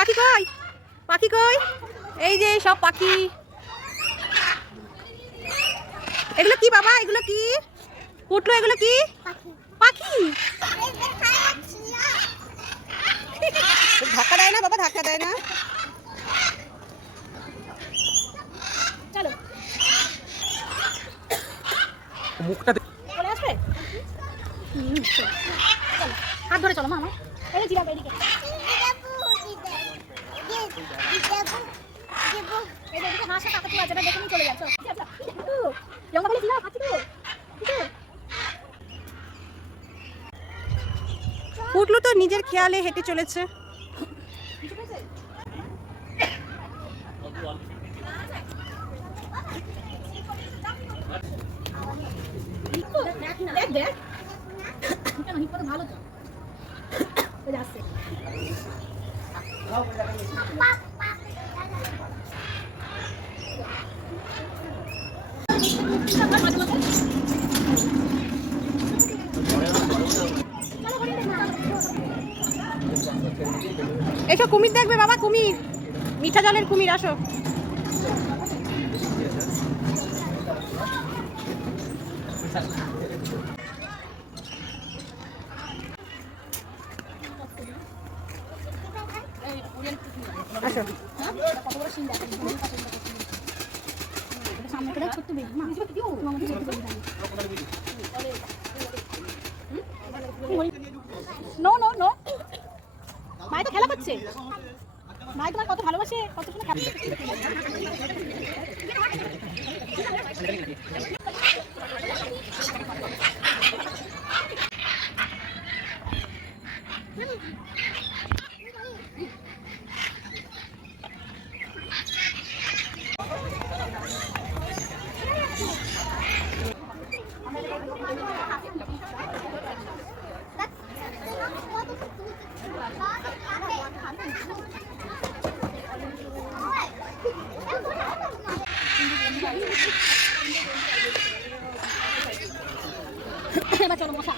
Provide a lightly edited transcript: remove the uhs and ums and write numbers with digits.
পাখি কই? পাখি কই? এই যে সব পাখি। এগুলো কি বাবা? এগুলো কি উঠলো? এগুলো কি পাখি? ধাক্কা দেয় না বাবা, ধাক্কা দেয় না। চলো মুখটা চলে আসবে। হাত ধরে চলো মামা। এই জিরাফ এদিকে। এদিকে হাসা কাকাতু আছে, দেখে নিয়ে চলে যাচ্ছ। জঙ্গলে জিরাফ আছে তো। পুটলু তো নিজের খেয়ালে হেঁটে চলেছে। ভালো তো যাচ্ছে। এসো কুমির দেখবে বাবা, কুমির, মিঠা জলের কুমির। আসো। আসো। নো নো নো, মাই তো খেলা করছে। মাই তোমার কত ভালোবাসে, কত সুন্দর খেলা। এবার চলো মশা।